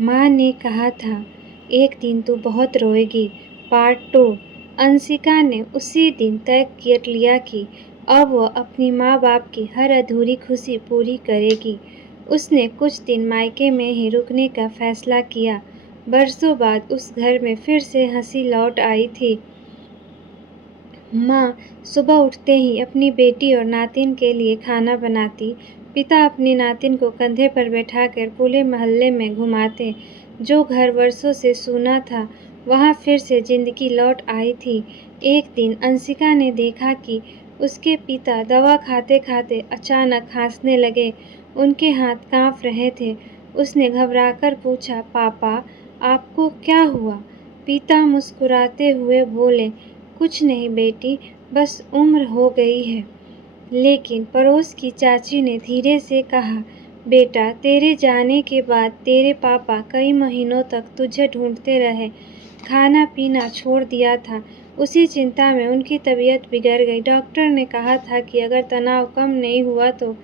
माँ ने कहा था, एक दिन तू बहुत रोएगी। पार्ट 2। अंशिका ने उसी दिन तय कर लिया कि अब वह अपनी माँ बाप की हर अधूरी खुशी पूरी करेगी। उसने कुछ दिन मायके में ही रुकने का फैसला किया। बरसों बाद उस घर में फिर से हंसी लौट आई थी। माँ सुबह उठते ही अपनी बेटी और नातिन के लिए खाना बनाती। पिता अपनी नातिन को कंधे पर बैठाकर पूरे मोहल्ले में घुमाते। जो घर वर्षों से सूना था, वहाँ फिर से जिंदगी लौट आई थी। एक दिन अंशिका ने देखा कि उसके पिता दवा खाते खाते अचानक खांसने लगे। उनके हाथ कांप रहे थे। उसने घबराकर पूछा, पापा, आपको क्या हुआ? पिता मुस्कुराते हुए बोले, कुछ नहीं बेटी, बस उम्र हो गई है। लेकिन पड़ोस की चाची ने धीरे से कहा, बेटा, तेरे जाने के बाद तेरे पापा कई महीनों तक तुझे ढूंढते रहे। खाना पीना छोड़ दिया था। उसी चिंता में उनकी तबीयत बिगड़ गई। डॉक्टर ने कहा था कि अगर तनाव कम नहीं हुआ तो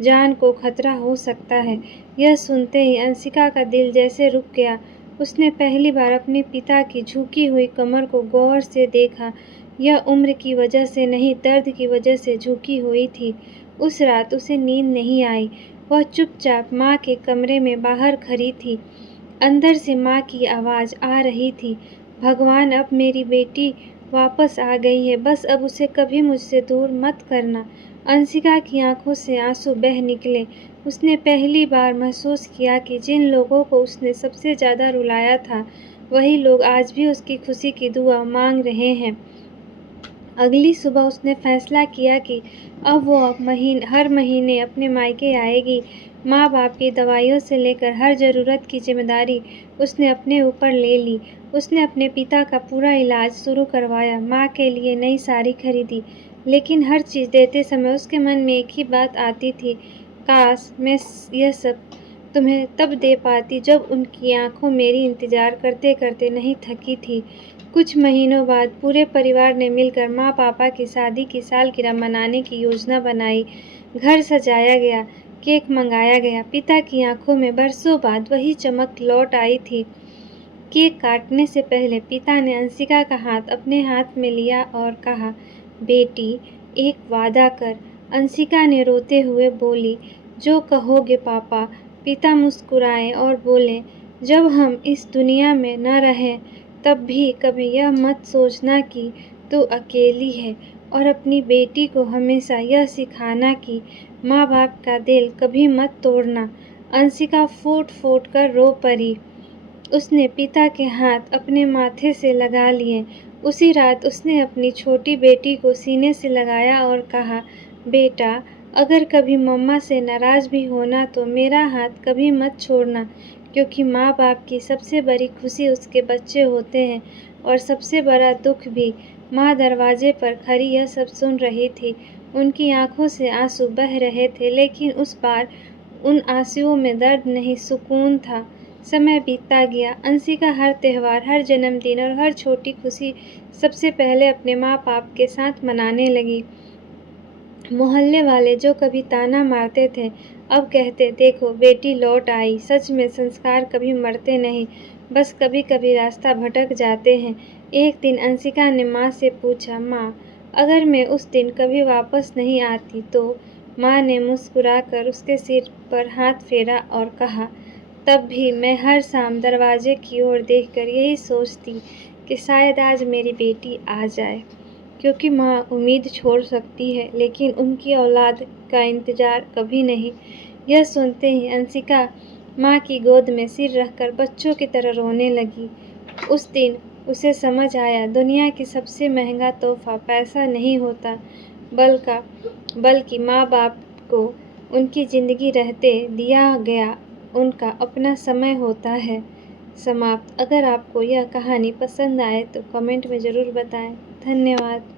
जान को खतरा हो सकता है। यह सुनते ही अंशिका का दिल जैसे रुक गया। उसने पहली बार अपने पिता की झुकी हुई कमर को गौर से देखा। यह उम्र की वजह से नहीं, दर्द की वजह से झुकी हुई थी। उस रात उसे नींद नहीं आई। वह चुपचाप माँ के कमरे में बाहर खड़ी थी। अंदर से माँ की आवाज़ आ रही थी, भगवान, अब मेरी बेटी वापस आ गई है, बस अब उसे कभी मुझसे दूर मत करना। अंशिका की आंखों से आंसू बह निकले। उसने पहली बार महसूस किया कि जिन लोगों को उसने सबसे ज़्यादा रुलाया था, वही लोग आज भी उसकी खुशी की दुआ मांग रहे हैं। अगली सुबह उसने फैसला किया कि अब वो हर महीने अपने मायके आएगी। माँ बाप की दवाइयों से लेकर हर ज़रूरत की जिम्मेदारी उसने अपने ऊपर ले ली। उसने अपने पिता का पूरा इलाज शुरू करवाया, माँ के लिए नई साड़ी खरीदी। लेकिन हर चीज़ देते समय उसके मन में एक ही बात आती थी, काश मैं यह सब तुम्हें तब दे पाती जब उनकी आंखों मेरी इंतज़ार करते करते नहीं थकी थी। कुछ महीनों बाद पूरे परिवार ने मिलकर माँ पापा की शादी की सालगिरह मनाने की योजना बनाई। घर सजाया गया, केक मंगाया गया। पिता की आंखों में बरसों बाद वही चमक लौट आई थी। केक काटने से पहले पिता ने अंशिका का हाथ अपने हाथ में लिया और कहा, बेटी, एक वादा कर। अंशिका ने रोते हुए बोली, जो कहोगे पापा। पिता मुस्कुराए और बोले, जब हम इस दुनिया में न रहें तब भी कभी यह मत सोचना कि तू अकेली है, और अपनी बेटी को हमेशा यह सिखाना कि माँ बाप का दिल कभी मत तोड़ना। अंशिका फूट फूट कर रो पड़ी। उसने पिता के हाथ अपने माथे से लगा लिए। उसी रात उसने अपनी छोटी बेटी को सीने से लगाया और कहा, बेटा, अगर कभी मम्मा से नाराज़ भी होना तो मेरा हाथ कभी मत छोड़ना, क्योंकि माँ बाप की सबसे बड़ी खुशी उसके बच्चे होते हैं और सबसे बड़ा दुख भी। माँ दरवाजे पर खड़ी यह सब सुन रही थी। उनकी आंखों से आंसू बह रहे थे, लेकिन उस बार उन आंसुओं में दर्द नहीं, सुकून था। समय बीतता गया। अंशिका हर त्योहार, हर जन्मदिन और हर छोटी खुशी सबसे पहले अपने माँ बाप के साथ मनाने लगी। मोहल्ले वाले जो कभी ताना मारते थे, अब कहते, देखो बेटी लौट आई। सच में संस्कार कभी मरते नहीं, बस कभी कभी रास्ता भटक जाते हैं। एक दिन अंशिका ने माँ से पूछा, माँ, अगर मैं उस दिन कभी वापस नहीं आती तो? माँ ने मुस्कुराकर उसके सिर पर हाथ फेरा और कहा, तब भी मैं हर शाम दरवाजे की ओर देखकर यही सोचती कि शायद आज मेरी बेटी आ जाए। क्योंकि माँ उम्मीद छोड़ सकती है, लेकिन उनकी औलाद का इंतज़ार कभी नहीं। यह सुनते ही अंशिका माँ की गोद में सिर रखकर बच्चों की तरह रोने लगी। उस दिन उसे समझ आया, दुनिया की सबसे महंगा तोहफा पैसा नहीं होता, बल्कि माँ बाप को उनकी ज़िंदगी रहते दिया गया उनका अपना समय होता है। समाप्त। अगर आपको यह कहानी पसंद आए तो कमेंट में ज़रूर बताएं। धन्यवाद।